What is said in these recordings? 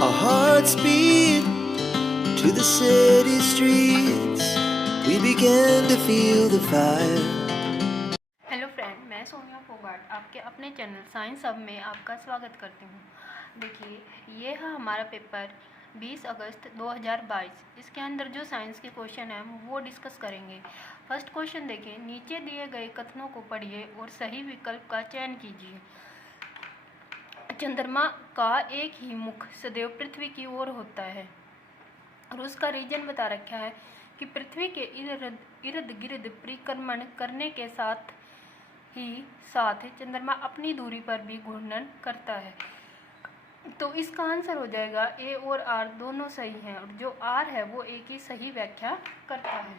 Our hearts beat to the city streets. We began to feel the fire. Hello friend, मैं सोनिया फोगाट आपके अपने channel science hub में आपका स्वागत करती हूँ। देखिए, ये है हमारा पेपर 20 अगस्त 2022। इसके अंदर जो साइंस के क्वेश्चन हैं वो डिस्कस करेंगे। फर्स्ट क्वेश्चन देखिए, नीचे दिए गए कथनों को पढ़िए और सही विकल्प का चयन कीजिए। चंद्रमा का एक ही मुख सदैव पृथ्वी की ओर होता है और उसका रीजन बता रखा है कि पृथ्वी के इर्द गिर्द परिक्रमण करने के साथ ही साथ चंद्रमा अपनी दूरी पर भी घूर्णन करता है। तो इसका आंसर हो जाएगा ए और आर दोनों सही हैं और जो आर है वो ए की सही व्याख्या करता है।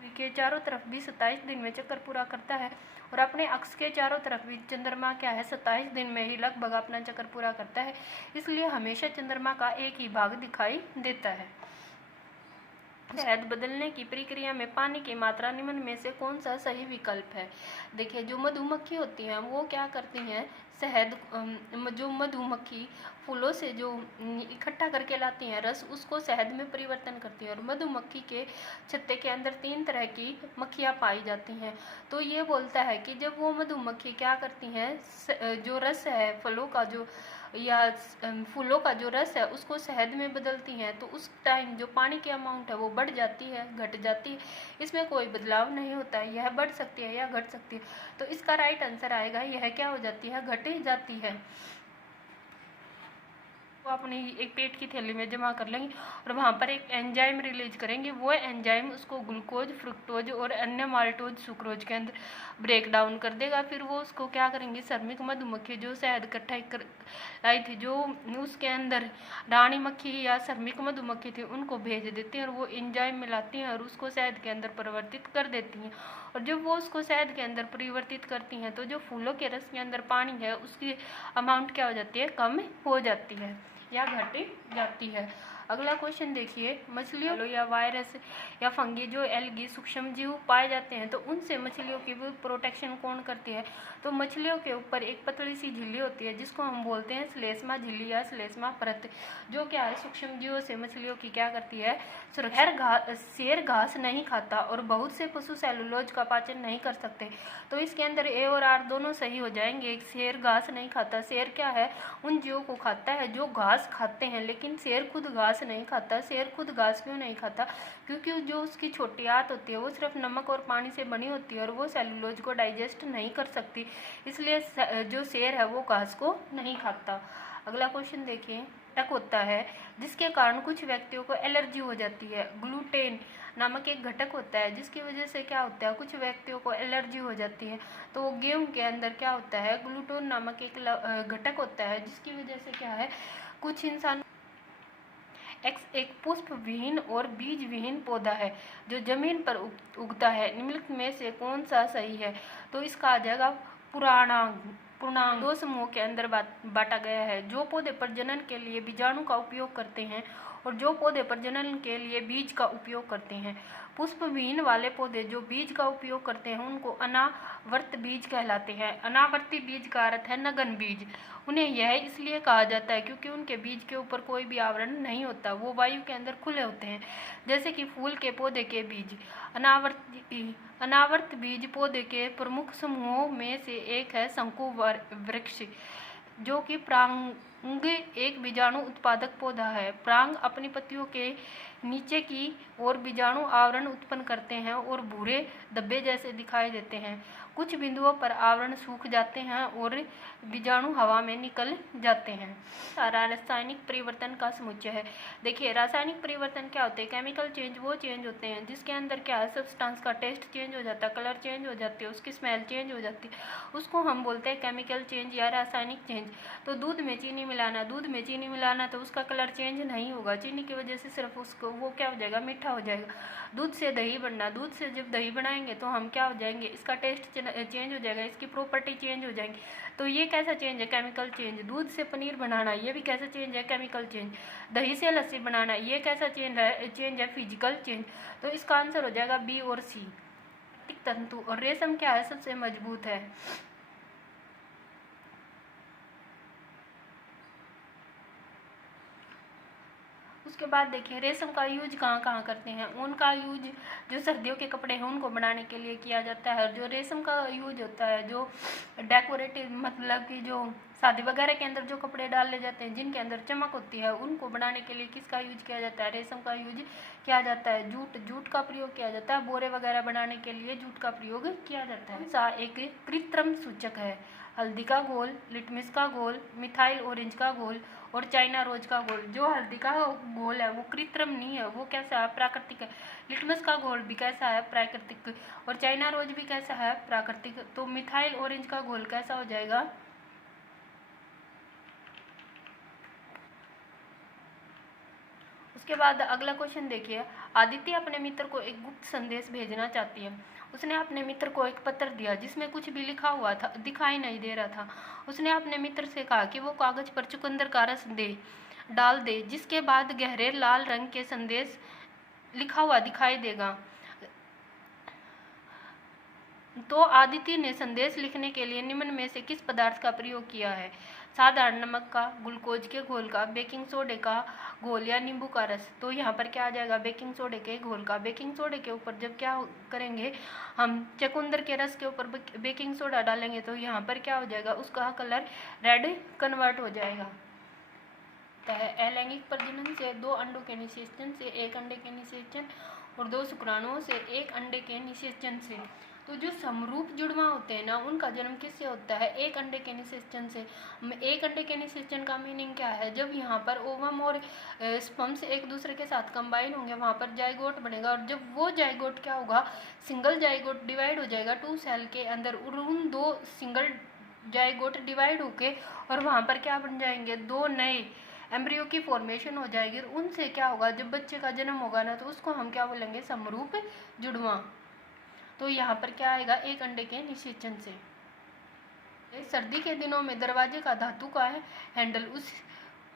पृथ्वी के चारों तरफ भी 27 दिन में चक्कर पूरा करता है और अपने अक्ष के चारों तरफ भी चंद्रमा क्या है 27 दिन में ही लगभग अपना चक्कर पूरा करता है, इसलिए हमेशा चंद्रमा का एक ही भाग दिखाई देता है। शहद बदलने की प्रक्रिया में पानी की मात्रा निम्न में से कौन सा सही विकल्प है। देखिए, जो मधुमक्खी होती हैं वो क्या करती हैं, शहद जो मधुमक्खी फूलों से जो इकट्ठा करके लाती हैं रस, उसको शहद में परिवर्तन करती हैं और मधुमक्खी के छत्ते के अंदर 3 तरह की मक्खियाँ पाई जाती हैं। तो ये बोलता है कि जब वो मधुमक्खी क्या करती हैं, जो रस है फलों का जो या फूलों का जो रस है उसको शहद में बदलती हैं, तो उस टाइम जो पानी की अमाउंट है वो बढ़ जाती है, घट जाती है। इसमें कोई बदलाव नहीं होता है, यह बढ़ सकती है या घट सकती है। तो इसका राइट आंसर आएगा यह क्या हो जाती है, घट जाती है। अपनी एक पेट की थैली में जमा कर लेंगे और वहाँ पर एक एंजाइम रिलीज करेंगे। वो एंजाइम उसको ग्लूकोज, फ्रुक्टोज और अन्य माल्टोज, सुक्रोज के अंदर ब्रेक डाउन कर देगा। फिर वो उसको क्या करेंगे, श्रमिक मधुमक्खी जो शहद इकट्ठा कर लाई थी, जो उसके अंदर रानी मक्खी या श्रमिक मधुमक्खी थी, उनको भेज देती हैं और वो एंजाइम मिलाती हैं और उसको शहद के अंदर परिवर्तित कर देती हैं। और जब वो उसको शहद के अंदर परिवर्तित करती हैं तो जो फूलों के रस के अंदर पानी है उसकी अमाउंट क्या हो जाती है, कम हो जाती है या घट जाती है। अगला क्वेश्चन देखिए, मछलियों या वायरस या फंगी जो एल्गी सूक्ष्म जीव पाए जाते हैं तो उनसे मछलियों की प्रोटेक्शन कौन करती है। तो मछलियों के ऊपर एक पतली सी झिल्ली होती है जिसको हम बोलते हैं श्लेष्मा झिल्ली या श्लेष्मा परत, जो क्या है सूक्ष्म जीवों से मछलियों की क्या करती है, सुरक्षा। शेर घास नहीं खाता और बहुत से पशु सेलुलोज का पाचन नहीं कर सकते, तो इसके अंदर ए और आर दोनों सही हो जाएंगे। शेर घास नहीं खाता, शेर क्या है, उन जीवों को खाता है जो घास खाते हैं, लेकिन शेर खुद घास नहीं खाता। शेर खुद घास क्यों नहीं खाता, क्योंकि जो उसकी छोटी आंत होती है वो सिर्फ नमक और पानी से बनी होती है और वो सेलुलोज को डाइजेस्ट नहीं कर सकती, इसलिए जो शेर है वो घास को नहीं खाता। अगला क्वेश्चन देखिए, घटक होता है जिसके कारण कुछ व्यक्तियों को एलर्जी हो जाती है। ग्लूटेन नामक एक घटक होता है जिसकी वजह से क्या होता है, कुछ व्यक्तियों को एलर्जी हो जाती है। तो गेहूं के अंदर क्या होता है, ग्लूटोन नामक एक घटक होता है जिसकी वजह से क्या है, कुछ इंसान एक पुष्प विहीन और बीज विहीन पौधा है जो जमीन पर उगता है। निम्नलिखित में से कौन सा सही है। तो इसका आ जाएगा पूर्णांग। 2 समूहों के अंदर बांटा गया है। जो पौधे प्रजनन के लिए बीजाणु का उपयोग करते हैं और जो पौधे प्रजनन के लिए बीज का उपयोग करते हैं। पुष्प विहीन वाले पौधे जो बीज का उपयोग करते हैं उनको अनावर्त बीज कहलाते हैं। अनावर्ती बीज का अर्थ है नगन बीज। उन्हें यह इसलिए कहा जाता है क्योंकि उनके बीज के ऊपर कोई भी आवरण नहीं होता, वो वायु के अंदर खुले होते हैं, जैसे कि फूल के पौधे के बीज। अनावर्त बीज पौधे के प्रमुख समूहों में से एक है शंकु वृक्ष, जो कि परांग एक बीजाणु उत्पादक पौधा है। परांग अपनी पत्तियों के नीचे की ओर बीजाणु आवरण उत्पन्न करते हैं और भूरे धब्बे जैसे दिखाई देते हैं। कुछ बिंदुओं पर आवरण सूख जाते हैं और बीजाणु हवा में निकल जाते हैं। रासायनिक परिवर्तन का समुच्चय है। देखिए, रासायनिक परिवर्तन क्या होते हैं, केमिकल चेंज वो चेंज होते हैं जिसके अंदर क्या है, सब्सटेंस का टेस्ट चेंज हो जाता है, कलर चेंज हो जाती है, उसकी स्मेल चेंज हो जाती है, उसको हम बोलते हैं केमिकल चेंज या रासायनिक चेंज। तो दूध में चीनी मिलाना तो उसका कलर चेंज नहीं होगा, चीनी की वजह से सिर्फ उसको वो क्या हो जाएगा, मीठा हो जाएगा। दूध से दही बनना, दूध से जब दही बनाएंगे तो हम क्या हो जाएंगे, इसका टेस्ट चेंज हो जाएगा, इसकी प्रॉपर्टी चेंज हो जाएंगी। तो ये कैसा चेंज है, केमिकल चेंज। दूध से पनीर बनाना, ये भी कैसा चेंज है, केमिकल चेंज। दही से लस्सी बनाना, ये कैसा चेंज है, फिजिकल चेंज। तो इसका आंसर हो जाएगा बी और सी। तंतु और रेशम क्या है, सबसे मजबूत है। उसके बाद देखिए रेशम का यूज कहाँ कहाँ करते हैं। ऊन का यूज जो सर्दियों के कपड़े हैं उनको बनाने के लिए किया जाता है। जो रेशम का यूज होता है, जो डेकोरेटिव मतलब कि जो शादी वगैरह के अंदर जो कपड़े डाले जाते हैं जिनके अंदर चमक होती है, उनको बनाने के लिए किसका यूज किया जाता है? रेशम का यूज किया जाता है। जूट का प्रयोग किया जाता है। बोरे वगैरह बनाने के लिए जूट का प्रयोग किया जाता है। सा एक कृत्रिम सूचक है। हल्दी का घोल, लिटमस का घोल, मिथाइल ऑरेंज का घोल और चाइना रोज का घोल। जो हल्दी का घोल है वो कृत्रिम नहीं है, वो कैसा है? प्राकृतिक है। लिटमस का घोल भी कैसा है? प्राकृतिक। और चाइना रोज भी कैसा है? प्राकृतिक। तो मिथाइल ऑरेंज का घोल कैसा हो जाएगा? उसके बाद अगला क्वेश्चन देखिए। आदित्य अपने मित्र को एक गुप्त संदेश भेजना चाहती है। उसने अपने मित्र को एक पत्र दिया जिसमें कुछ भी लिखा हुआ था, दिखाई नहीं दे रहा था। उसने अपने मित्र से कहा कि वो कागज पर चुकंदर का रस डाल दे, जिसके बाद गहरे लाल रंग के संदेश लिखा हुआ दिखाई देगा। तो आदित्य ने संदेश लिखने के लिए निम्न में से किस पदार्थ का प्रयोग किया है? साधारण नमक का, ग्लूकोज के घोल का, बेकिंग सोडे का घोल या नींबू का रस। तो यहाँ पर क्या आ जाएगा? बेकिंग सोडे के घोल का। बेकिंग सोडे के ऊपर जब क्या करेंगे हम, चुकंदर के रस के ऊपर बेकिंग सोडा डालेंगे तो यहाँ पर क्या हो जाएगा? उसका कलर रेड कन्वर्ट हो जाएगा। अलैंगिक प्रजनन से 2 अंडों के निषेचन से 1 अंडे के निषेचन और 2 शुक्राणुओं से 1 अंडे के निषेचन से। तो जो समरूप जुड़वा होते हैं ना, उनका जन्म किससे होता है? 1 अंडे के निषेचन से। 1 अंडे के निषेचन का मीनिंग क्या है? जब यहाँ पर ओवम और स्पर्म्स एक दूसरे के साथ कंबाइन होंगे, वहाँ पर जाइगोट बनेगा और जब वो जाइगोट क्या होगा? सिंगल जाइगोट डिवाइड हो जाएगा 2 सेल के अंदर और उन 2 सिंगल जाइगोट डिवाइड होके और वहाँ पर क्या बन जाएंगे? 2 नए एम्ब्रियो की फॉर्मेशन हो जाएगी। उनसे क्या होगा? जब बच्चे का जन्म होगा ना, तो उसको हम क्या बोलेंगे? समरूप जुड़वा। तो यहाँ पर क्या आएगा? 1 अंडे के निषेचन से। सर्दी के दिनों में दरवाजे का धातु का हैंडल उस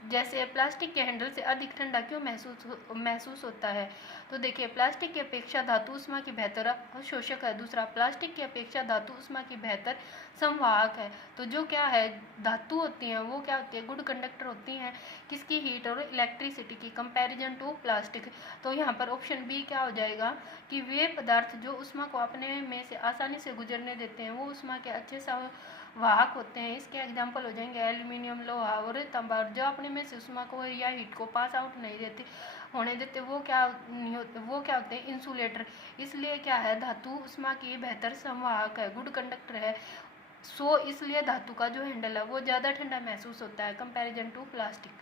जैसे प्लास्टिक के हैंडल से अधिक ठंडा क्यों महसूस होता है? तो देखिए, प्लास्टिक की अपेक्षा धातु उष्मा की बेहतर अवशोषक है। दूसरा, प्लास्टिक की अपेक्षा धातु उष्मा की बेहतर संवाहक है। तो जो क्या है, धातु होती हैं वो क्या होती है? गुड कंडक्टर होती हैं। किसकी? हीट और इलेक्ट्रिसिटी की, कंपैरिजन टू प्लास्टिक। तो यहाँ पर ऑप्शन बी क्या हो जाएगा कि वे पदार्थ जो उष्मा को अपने में से आसानी से गुजरने देते हैं वो उष्मा के अच्छे वाहक होते हैं। इसके एग्जाम्पल हो जाएंगे एल्यूमिनियम, लोहा और तांबा। जो अपने में से उष्मा को या हीट को पास आउट नहीं होने देते वो क्या होते हैं? इंसुलेटर। इसलिए क्या है? धातु उष्मा की बेहतर संवाहक है, गुड कंडक्टर है। सो इसलिए धातु का जो हैंडल है वो ज़्यादा ठंडा महसूस होता है कंपैरिजन टू प्लास्टिक।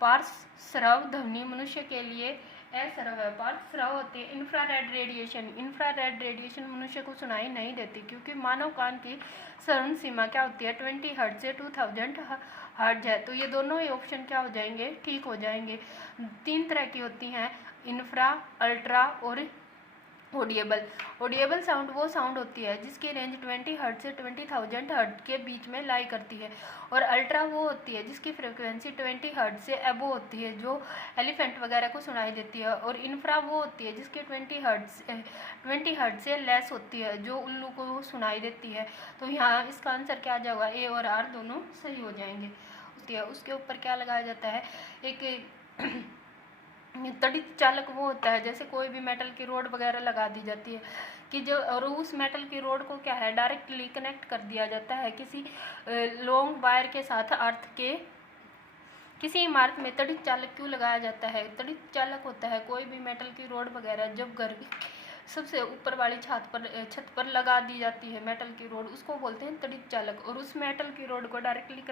पार्श्व ध्वनि मनुष्य के लिए असरव है। पार्श्व होते हैं इंफ्रारेड रेडिएशन। इंफ्रारेड रेडिएशन मनुष्य को सुनाई नहीं देती क्योंकि मानव कान की श्रवण सीमा क्या होती है? 20 हर्ट्ज से 2000 हर्ट्ज है। तो ये दोनों ही ऑप्शन क्या हो जाएंगे? ठीक हो जाएंगे। 3 तरह की होती हैं, इंफ्रा, अल्ट्रा और ऑडिएबल। ऑडिएबल साउंड वो साउंड होती है जिसकी रेंज 20 हर्ट्ज से 20,000 हर्ट्ज के बीच में लाई करती है। और अल्ट्रा वो होती है जिसकी फ्रिक्वेंसी 20 हर्ट्ज से अबो होती है, जो एलिफेंट वगैरह को सुनाई देती है। और इंफ्रा वो होती है जिसकी 20 हर्ट्ज से लेस होती है, जो उल्लू को सुनाई देती है। तो यहाँ इसका आंसर क्या आ जाएगा? ए और आर दोनों सही हो जाएंगे। उसके ऊपर क्या लगाया जाता है? एक तड़ित चालक वो होता है, जैसे कोई भी मेटल की रोड वगैरह लगा दी जाती है कि जो, और उस मेटल की रोड को क्या है? डायरेक्टली कनेक्ट कर दिया जाता है किसी लॉन्ग वायर के साथ अर्थ के। किसी इमारत में तड़ित चालक क्यों लगाया जाता है? तड़ित चालक होता है कोई भी मेटल की रोड वगैरह जब घर सबसे ऊपर वाली छत पर लगा दी जाती है मेटल की रोड, उसको बोलते हैं तड़ित चालक। और उस मेटल की रोड को डायरेक्टली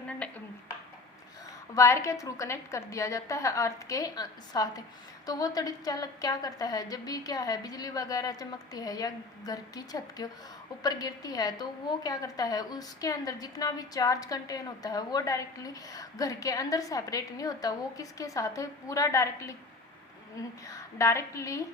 वायर के थ्रू कनेक्ट कर दिया जाता है अर्थ के साथ। तो वो तड़ित चालक क्या करता है? जब भी क्या है, बिजली वगैरह चमकती है या घर की छत के ऊपर गिरती है तो वो क्या करता है? उसके अंदर जितना भी चार्ज कंटेन होता है वो डायरेक्टली घर के अंदर सेपरेट नहीं होता, वो किसके साथ है? पूरा डायरेक्टली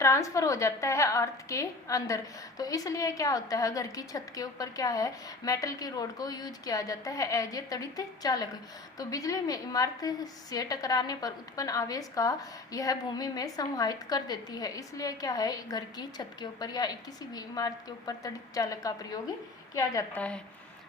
ट्रांसफ़र हो जाता है अर्थ के अंदर। तो इसलिए क्या होता है? घर की छत के ऊपर क्या है? मेटल की रोड को यूज किया जाता है एज ए तड़ित चालक। तो बिजली में इमारत से टकराने पर उत्पन्न आवेश का यह भूमि में संवाहित कर देती है। इसलिए क्या है? घर की छत के ऊपर या किसी भी इमारत के ऊपर तड़ित चालक का प्रयोग किया जाता है।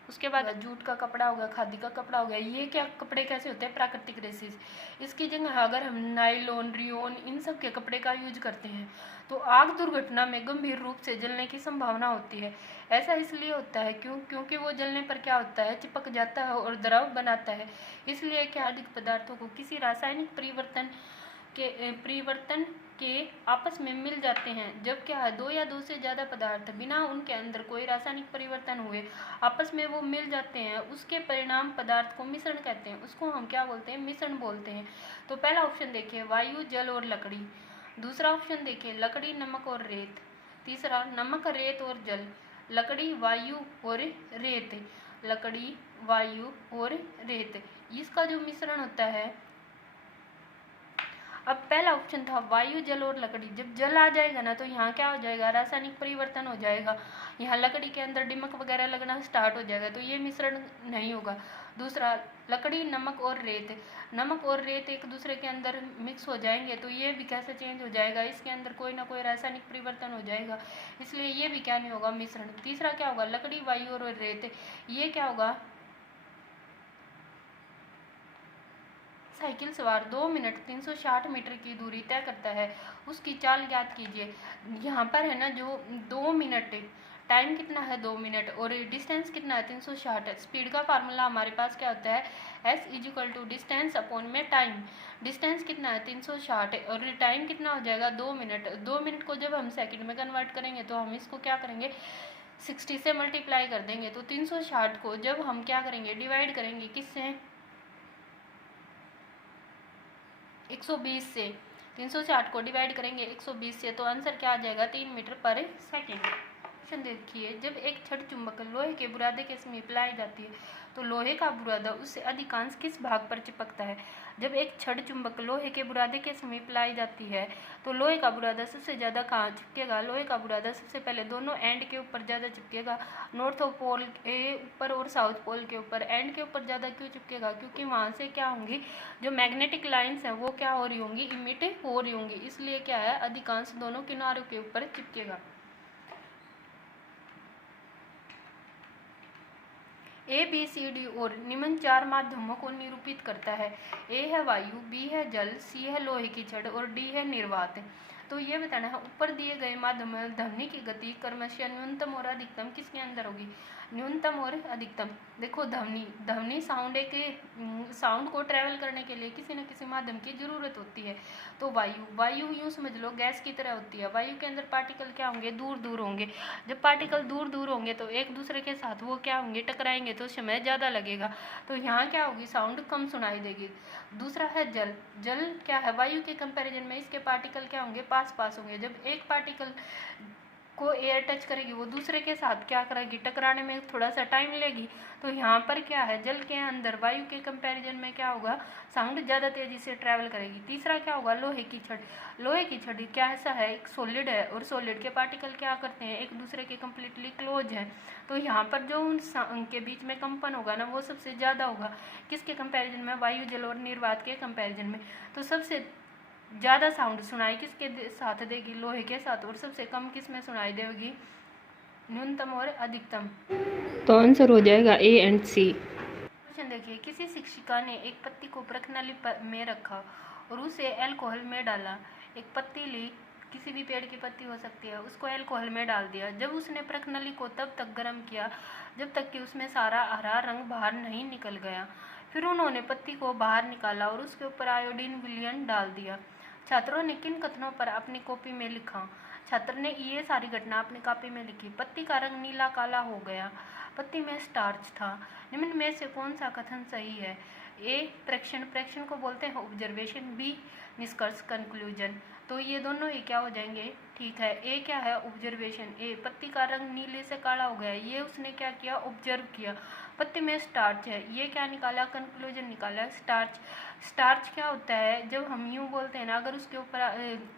उसके बाद जूट का कपड़ा हो गया, खादी का कपड़ा हो गया। ये क्या कपड़े कैसे होते हैं? प्राकृतिक रेसिस। इसकी जगह अगर हम नायलॉन, रियोन इन सब के कपड़े का यूज करते हैं तो आग दुर्घटना में गंभीर रूप से जलने की संभावना होती है। ऐसा इसलिए होता है क्योंकि वो जलने पर क्या होता है, चिपक जाता है और द्रव बनाता है। इसलिए क्या अधिक पदार्थों को किसी रासायनिक परिवर्तन के आपस में मिल जाते हैं। जब क्या है, दो या दो से ज़्यादा पदार्थ बिना उनके अंदर कोई रासायनिक परिवर्तन हुए आपस में वो मिल जाते हैं, उसके परिणाम पदार्थ को मिश्रण कहते हैं। उसको हम क्या बोलते हैं? मिश्रण बोलते हैं। तो पहला ऑप्शन देखिए, वायु, जल और लकड़ी। दूसरा ऑप्शन देखिए, लकड़ी, नमक और रेत। तीसरा, नमक, रेत और जल। लकड़ी, वायु और रेत। लकड़ी, वायु और रेत, इसका जो मिश्रण होता है। अब पहला ऑप्शन था वायु, जल और लकड़ी। जब जल आ जाएगा ना तो यहाँ क्या हो जाएगा? रासायनिक परिवर्तन हो जाएगा। यहाँ लकड़ी के अंदर दिमक वगैरह लगना स्टार्ट हो जाएगा, तो ये मिश्रण नहीं होगा। दूसरा, लकड़ी, नमक और रेत। नमक और रेत एक दूसरे के अंदर मिक्स हो जाएंगे तो ये भी कैसे चेंज हो जाएगा? इसके अंदर कोई ना कोई रासायनिक परिवर्तन हो जाएगा, इसलिए ये भी क्या नहीं होगा? मिश्रण। तीसरा क्या होगा? लकड़ी, वायु और रेत, ये क्या होगा? साइकिल सवार 2 मिनट 360 मीटर की दूरी तय करता है, उसकी चाल ज्ञात कीजिए। यहाँ पर है ना, जो 2 मिनट, टाइम कितना है? 2 मिनट, और डिस्टेंस कितना है? 360। स्पीड का फार्मूला हमारे पास क्या होता है? S = डिस्टेंस अपॉन में टाइम। डिस्टेंस कितना है? 360, और टाइम कितना हो जाएगा? 2 मिनट। 2 मिनट को जब हम सेकंड में कन्वर्ट करेंगे तो हम इसको क्या करेंगे? 60 से मल्टीप्लाई कर देंगे। तो 360 को जब हम क्या करेंगे? डिवाइड करेंगे किससे? 120 से। 360 को डिवाइड करेंगे 120 से तो आंसर क्या आ जाएगा? 3 मीटर पर सेकेंड। क्वेश्चन देखिए, जब एक छड़ चुंबक लोहे के बुरादे के समीप लाई जाती है तो लोहे का बुरादा उससे अधिकांश किस भाग पर चिपकता है? जब एक छड़ चुंबक लोहे के बुरादे के समीप लाई जाती है तो लोहे का बुरादा सबसे ज़्यादा कहाँ चिपकेगा? लोहे का बुरादा सबसे पहले दोनों एंड के ऊपर ज़्यादा चिपकेगा, नॉर्थ पोल के ऊपर और साउथ पोल के ऊपर। एंड के ऊपर ज़्यादा क्यों चिपकेगा? क्योंकि वहाँ से क्या होंगी, जो मैग्नेटिक लाइन्स हैं वो क्या हो रही होंगी? इमिट हो रही होंगी, इसलिए क्या है? अधिकांश दोनों किनारों के ऊपर चिपकेगा। A, B, C, D और निम्न 4 माध्यमों को निरूपित करता है। A है वायु, B है जल, C है लोहे की छड़ और D है निर्वात। तो ये बताना है, ऊपर दिए गए माध्यम में ध्वनि की गति क्रमशः न्यूनतम और अधिकतम किसके अंदर होगी? न्यूनतम और अधिकतम। देखो, ध्वनि साउंड को ट्रेवल करने के लिए किसी न किसी माध्यम की जरूरत होती है। तो वायु यूँ समझ लो गैस की तरह होती है। वायु के अंदर पार्टिकल क्या होंगे? दूर दूर होंगे। जब पार्टिकल दूर दूर होंगे तो एक दूसरे के साथ वो क्या होंगे? टकराएंगे, तो समय ज़्यादा लगेगा, तो यहाँ क्या होगी? साउंड कम सुनाई देगी। दूसरा है जल। जल क्या है? वायु के कंपैरिजन में इसके पार्टिकल क्या होंगे? पास पास होंगे। जब एक पार्टिकल को एयर टच करेगी वो दूसरे के साथ क्या करेगी? टकराने में थोड़ा सा टाइम लेगी। तो यहाँ पर क्या है? जल के अंदर वायु के कंपैरिजन में क्या होगा? साउंड ज़्यादा तेज़ी से ट्रैवल करेगी। तीसरा क्या होगा? लोहे की छड़। लोहे की छड़ क्या ऐसा है? एक सॉलिड है और सॉलिड के पार्टिकल क्या करते हैं? एक दूसरे के कम्प्लीटली क्लोज हैं, तो यहाँ पर जो उनके बीच में कंपन होगा ना वो सबसे ज़्यादा होगा। किसके कंपैरिजन में? वायु, जल और निर्वात के कंपैरिजन में। तो सबसे ज़्यादा साउंड सुनाई किसके साथ देगी? लोहे के साथ। और सबसे कम किस में सुनाई देगी? न्यूनतम और अधिकतम। तो आंसर हो जाएगा A एंड C। क्वेश्चन देखिए, किसी शिक्षिका ने एक पत्ती को प्रश्नली में रखा और उसे अल्कोहल में डाला। एक पत्ती ली, किसी भी पेड़ की पत्ती हो सकती है, उसको अल्कोहल में डाल दिया। जब उसने प्रश्नली को तब तक गर्म किया जब तक कि उसमें सारा हरा रंग बाहर नहीं निकल गया। फिर उन्होंने पत्ती को बाहर निकाला और उसके ऊपर आयोडीन विलयन डाल दिया। छात्रों ने किन कथनों पर अपनी कॉपी में लिखा? छात्र ने ये सारी घटना अपनी कॉपी में लिखी। पत्ती का रंग नीला काला हो गया, पत्ती में स्टार्च था। निम्न में से कौन सा कथन सही है? ए, प्रेक्षण को बोलते हैं ऑब्जर्वेशन। बी, निष्कर्ष कंक्लूजन। तो ये दोनों ही क्या हो जाएंगे? ठीक है। ए क्या है? ऑब्जर्वेशन। ए, पत्ती का रंग नीले से काला हो गया, ये उसने क्या किया? ऑब्जर्व किया। पत्ती में स्टार्च है, ये क्या निकाला? कंक्लूजन निकाला। स्टार्च क्या होता है? जब हम यूँ बोलते हैं ना, अगर उसके ऊपर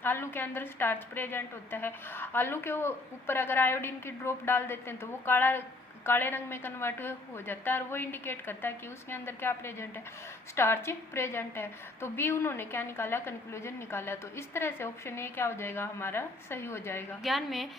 आलू के अंदर स्टार्च प्रेजेंट होता है, आलू के ऊपर अगर आयोडीन की ड्रॉप डाल देते हैं तो वो काले रंग में कन्वर्ट हो जाता है और वो इंडिकेट करता है कि उसके अंदर क्या प्रेजेंट है, स्टार्च प्रेजेंट है। तो बी उन्होंने क्या निकाला, कंक्लूजन निकाला। तो इस तरह से ऑप्शन ए क्या हो जाएगा हमारा, सही हो जाएगा। विज्ञान में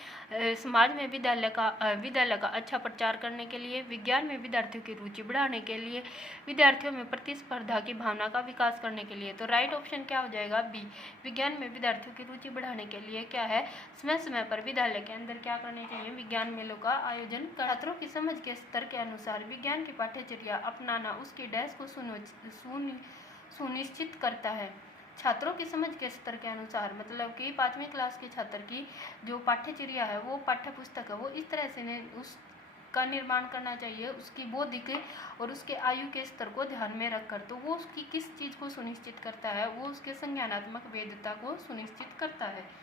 समाज में विद्यालय का अच्छा प्रचार करने के लिए, विज्ञान में विद्यार्थियों की रुचि बढ़ाने के लिए, विद्यार्थियों में प्रतिस्पर्धा की भावना का विकास करने के लिए। तो राइट ऑप्शन क्या हो जाएगा, बी। विज्ञान में विद्यार्थियों की रुचि बढ़ाने के लिए क्या है, समय समय पर विद्यालय के अंदर क्या करने चाहिए, विज्ञान मेलों का आयोजन। छात्रों की समझ के स्तर के अनुसार विज्ञान की पाठ्यचर्या अपनाना उसकी डैश को सुनिश्चित करता है। छात्रों की समझ के स्तर के अनुसार मतलब कि 5वीं क्लास के छात्र की जो पाठ्यचर्या है, वो पाठ्य पुस्तक है, वो इस तरह से उसका निर्माण करना चाहिए, उसकी बौद्धिक और उसके आयु के स्तर को ध्यान में रखकर। तो वो उसकी किस चीज़ को सुनिश्चित करता है, वो उसके संज्ञानात्मक वैधता को सुनिश्चित करता है।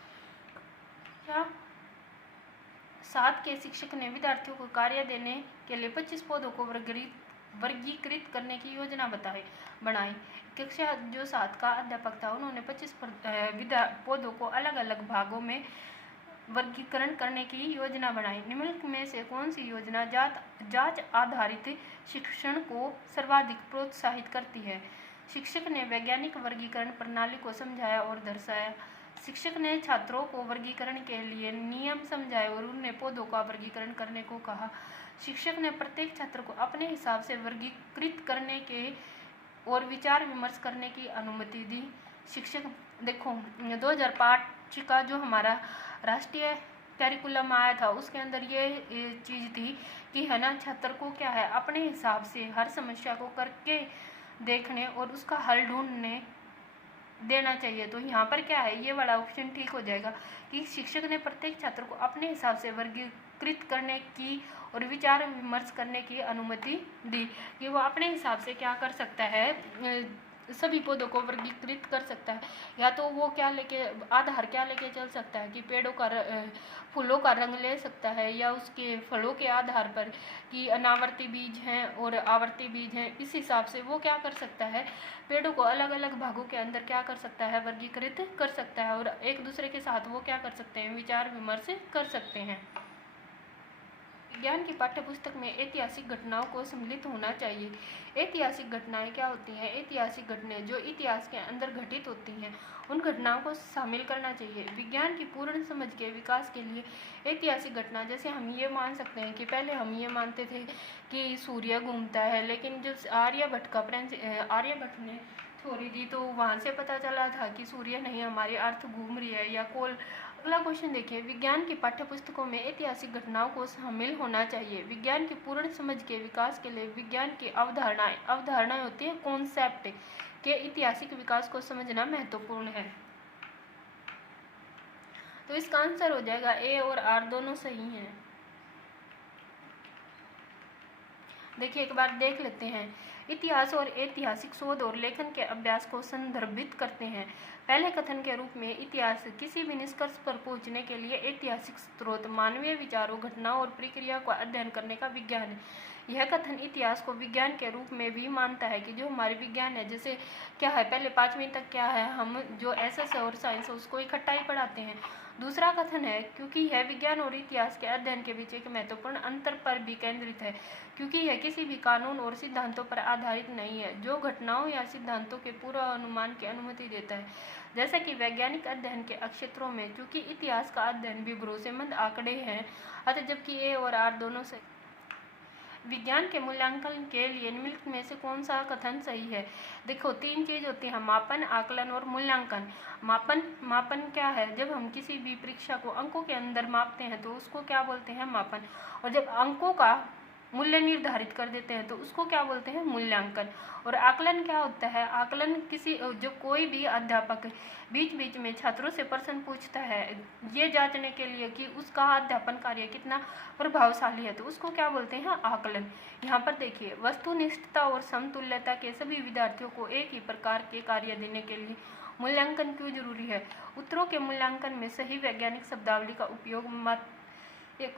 क्या 7 के शिक्षक ने विद्यार्थियों को कार्य देने के लिए 25 पौधों को वर्गीकृत करने की योजना बनाई। कक्षा जो 7 का अध्यापक था, उन्होंने 25 पौधों को अलग अलग भागों में वर्गीकरण करने की योजना बनाई। निम्नलिखित में से कौन सी योजना जांच आधारित शिक्षण को सर्वाधिक प्रोत्साहित करती है? शिक्षक ने वैज्ञानिक वर्गीकरण प्रणाली को समझाया और दर्शाया। शिक्षक ने छात्रों को वर्गीकरण के लिए नियम समझाए और उन्हें पौधों का वर्गीकरण करने को कहा। शिक्षक ने प्रत्येक छात्र को अपने हिसाब से वर्गीकृत करने के और विचार विमर्श करने की अनुमति दी। शिक्षक देखो 2005 का जो हमारा राष्ट्रीय कैरिकुलम आया था, उसके अंदर ये चीज़ थी कि है ना, छात्र को क्या है, अपने हिसाब से हर समस्या को करके देखने और उसका हल ढूंढने देना चाहिए। तो यहाँ पर क्या है, ये वाला ऑप्शन ठीक हो जाएगा कि शिक्षक ने प्रत्येक छात्र को अपने हिसाब से वर्गीकृत करने की और विचार विमर्श करने की अनुमति दी कि वो अपने हिसाब से क्या कर सकता है, सभी पौधों को वर्गीकृत कर सकता है। या तो वो क्या लेके आधार क्या लेके चल सकता है कि पेड़ों का फूलों का रंग ले सकता है, या उसके फलों के आधार पर कि अनावर्ती बीज हैं और आवर्ती बीज हैं, इस हिसाब से वो क्या कर सकता है, पेड़ों को अलग अलग भागों के अंदर क्या कर सकता है, वर्गीकृत कर सकता है और एक दूसरे के साथ वो क्या कर सकते हैं, विचार विमर्श कर सकते हैं। विज्ञान की पाठ्यपुस्तक में ऐतिहासिक घटनाओं को सम्मिलित होना चाहिए। ऐतिहासिक घटनाएं क्या होती हैं? ऐतिहासिक घटनाएं जो इतिहास के अंदर घटित होती हैं, उन घटनाओं को शामिल करना चाहिए। विज्ञान की पूर्ण समझ के विकास के लिए ऐतिहासिक घटना, जैसे हम ये मान सकते हैं कि पहले हम ये मानते थे कि सूर्य घूमता है, लेकिन जब आर्यभट्ट ने थ्योरी दी तो वहाँ से पता चला था कि सूर्य नहीं, हमारी अर्थ घूम रही है, या कोल। अगला क्वेश्चन देखिए, विज्ञान की पाठ्यपुस्तकों में ऐतिहासिक घटनाओं को शामिल होना चाहिए। विज्ञान की पूर्ण समझ के विकास के लिए विज्ञान की अवधारणाएं होती है कॉन्सेप्ट के ऐतिहासिक विकास को समझना महत्वपूर्ण है। तो इसका आंसर हो जाएगा ए और आर दोनों सही हैं। देखिए एक बार देख लेते हैं। इतिहास और ऐतिहासिक शोध और लेखन के अभ्यास को संदर्भित करते हैं। पहले कथन के रूप में इतिहास किसी भी निष्कर्ष पर पहुंचने के लिए ऐतिहासिक स्रोत, मानवीय विचारों, घटनाओं और प्रक्रिया का अध्ययन करने का विज्ञान है। यह कथन इतिहास को विज्ञान के रूप में भी मानता है कि जो हमारे विज्ञान है, जैसे क्या है, पहले 5वीं तक क्या है, हम जो एसएस और साइंस उसको इकट्ठा ही पढ़ाते हैं। दूसरा कथन है क्योंकि यह विज्ञान और इतिहास के अध्ययन के बीच एक महत्वपूर्ण अंतर पर भी केंद्रित है, क्योंकि यह किसी भी कानून और सिद्धांतों पर आधारित नहीं है जो घटनाओं या सिद्धांतों के पूर्वानुमान की अनुमति देता है, जैसे कि वैज्ञानिक अध्ययन के क्षेत्रों में। चूंकि इतिहास का अध्ययन भी भरोसेमंद आंकड़े हैं, अतः जबकि ए और आर दोनों सही। विज्ञान के मूल्यांकन के लिए निम्नलिखित में से कौन सा कथन सही है? देखो 3 चीज होती है, मापन, आकलन और मूल्यांकन। मापन क्या है? जब हम किसी भी परीक्षा को अंकों के अंदर मापते हैं तो उसको क्या बोलते हैं? मापन। और जब अंकों का मूल्य निर्धारित कर देते हैं तो उसको क्या बोलते हैं? मूल्यांकन। और आकलन क्या होता है? आकलन जब कोई भी अध्यापक बीच बीच में छात्रों से प्रश्न पूछता है ये जांचने के लिए कि उसका अध्यापन कार्य कितना प्रभावशाली है, तो उसको क्या बोलते हैं? आकलन। यहाँ पर देखिए, वस्तुनिष्ठता और समतुल्यता के सभी विद्यार्थियों को एक ही प्रकार के कार्य देने के लिए मूल्यांकन क्यों जरूरी है? उत्तरों के मूल्यांकन में सही वैज्ञानिक शब्दावली का उपयोग एक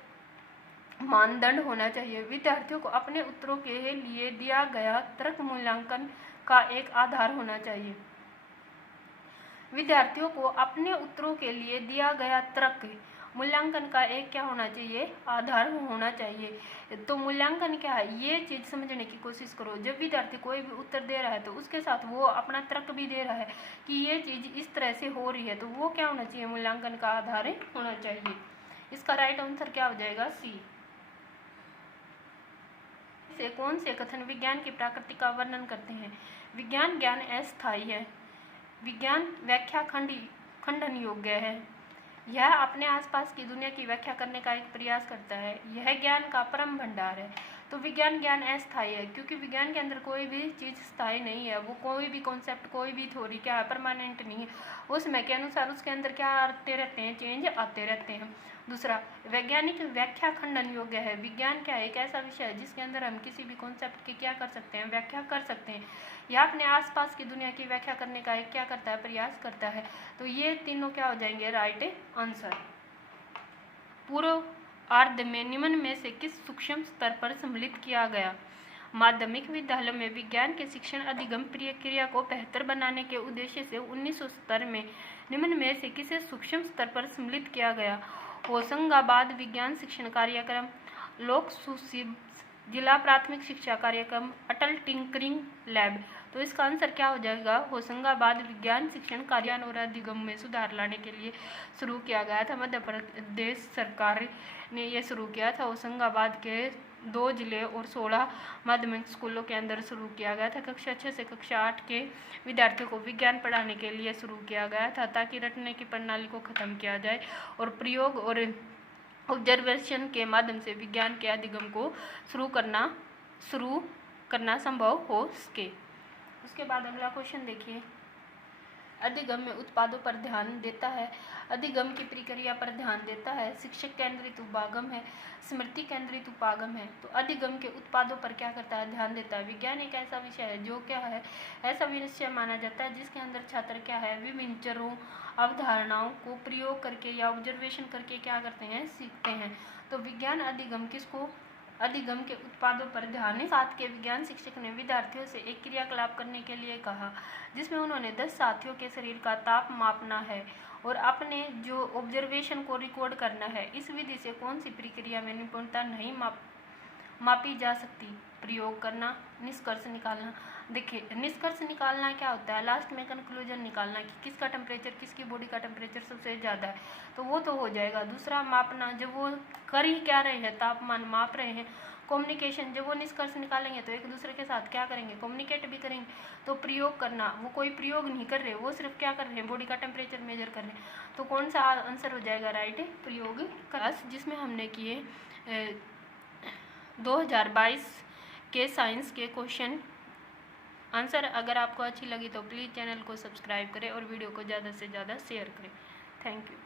मानदंड होना चाहिए। विद्यार्थियों को अपने उत्तरों के लिए दिया गया तर्क मूल्यांकन का एक आधार होना चाहिए। विद्यार्थियों को अपने उत्तरों के लिए दिया गया तर्क मूल्यांकन का एक क्या होना चाहिए, आधार होना चाहिए। तो मूल्यांकन क्या है, ये चीज़ समझने की कोशिश करो। जब विद्यार्थी कोई भी उत्तर दे रहा है तो उसके साथ वो अपना तर्क भी दे रहा है कि ये चीज़ इस तरह से हो रही है, तो वो क्या होना चाहिए, मूल्यांकन का आधार होना चाहिए। इसका राइट आंसर क्या हो जाएगा, सी। से कौन से कथन विज्ञान की प्रकृति का वर्णन करते हैं। विज्ञान ज्ञान अस्थायी है, विज्ञान व्याख्या खंडन योग्य है, यह अपने आसपास की दुनिया की व्याख्या करने का एक प्रयास करता है, यह ज्ञान का परम भंडार है। तो विज्ञान ज्ञान अस्थायी है, क्योंकि विज्ञान के अंदर कोई भी चीज़ स्थायी नहीं है, वो कोई भी कॉन्सेप्ट, कोई भी थ्योरी क्या है, परमानेंट नहीं है। उस समय के अनुसार उसके अंदर क्या आते रहते हैं, चेंज आते रहते हैं। दूसरा, वैज्ञानिक व्याख्या खंडन योग्य है, विज्ञान क्या है, एक ऐसा विषय है जिसके अंदर हम किसी भी कॉन्सेप्ट की क्या कर सकते हैं, व्याख्या कर सकते हैं। यह अपने आसपास की दुनिया की व्याख्या करने का एक क्या करता है, प्रयास करता है। तो ये तीनों क्या हो जाएंगे, राइट आंसर। पूर्व अर्ध में निम्न में से किस सूक्ष्म स्तर पर सम्मिलित किया गया। माध्यमिक विद्यालयों में विज्ञान के शिक्षण अधिगम प्रक्रिया को बेहतर बनाने के उद्देश्य से 1900 स्तर में निम्न में से किसे सूक्ष्म स्तर पर सम्मिलित किया गया। होशंगाबाद विज्ञान शिक्षण कार्यक्रम, लोक सुशिब जिला प्राथमिक शिक्षा कार्यक्रम, अटल टिंकरिंग लैब। तो इसका आंसर क्या हो जाएगा, होशंगाबाद विज्ञान शिक्षण कार्यान्वयन और अधिगम में सुधार लाने के लिए शुरू किया गया था। मध्य प्रदेश सरकार ने यह शुरू किया था। होशंगाबाद के 2 जिले और 16 माध्यमिक स्कूलों के अंदर शुरू किया गया था। कक्षा 6 से कक्षा 8 के विद्यार्थियों को विज्ञान पढ़ाने के लिए शुरू किया गया था, ताकि रटने की प्रणाली को खत्म किया जाए और प्रयोग और ऑब्जर्वेशन के माध्यम से विज्ञान के अधिगम को शुरू करना संभव हो सके। उसके बाद अगला क्वेश्चन देखिए, अधिगम में उत्पादों पर ध्यान देता है, अधिगम की प्रक्रिया पर ध्यान देता है, शिक्षक केंद्रित उपागम है, स्मृति केंद्रित उपागम है। तो अधिगम के उत्पादों पर क्या करता है, ध्यान देता है। विज्ञान एक ऐसा विषय है जो क्या है, ऐसा विषय माना जाता है जिसके अंदर छात्र क्या है, विभिन्न चरों अवधारणाओं को प्रयोग करके या ऑब्जर्वेशन करके क्या करते हैं, सीखते हैं। तो विज्ञान अधिगम किसको, अधिगम के उत्पादों पर ध्यान है। 7 के विज्ञान शिक्षक ने विद्यार्थियों से एक क्रियाकलाप करने के लिए कहा, जिसमें उन्होंने 10 साथियों के शरीर का ताप मापना है और अपने जो ऑब्जर्वेशन को रिकॉर्ड करना है। इस विधि से कौन सी प्रक्रिया में निपुणता नहीं मापी जा सकती, प्रयोग करना, निष्कर्ष निकालना। देखिए, निष्कर्ष निकालना क्या होता है, लास्ट में कंक्लूजन निकालना कि किसका टेम्परेचर, किसकी बॉडी का टेम्परेचर सबसे ज़्यादा है, तो वो तो हो जाएगा। दूसरा, मापना, जब वो कर ही क्या रहे हैं, तापमान माप रहे हैं। कम्युनिकेशन, जब वो निष्कर्ष निकालेंगे तो एक दूसरे के साथ क्या करेंगे, कम्युनिकेट भी करेंगे। तो प्रयोग करना, वो कोई प्रयोग नहीं कर रहे, वो सिर्फ क्या कर रहे हैं, बॉडी का टेम्परेचर मेजर कर रहे हैं। तो कौन सा आंसर हो जाएगा, राइट, प्रयोग क्लास, जिसमें हमने किए 2022 के साइंस के क्वेश्चन आंसर। अगर आपको अच्छी लगी तो प्लीज़ चैनल को सब्सक्राइब करें और वीडियो को ज़्यादा से ज़्यादा शेयर करें। Thank you.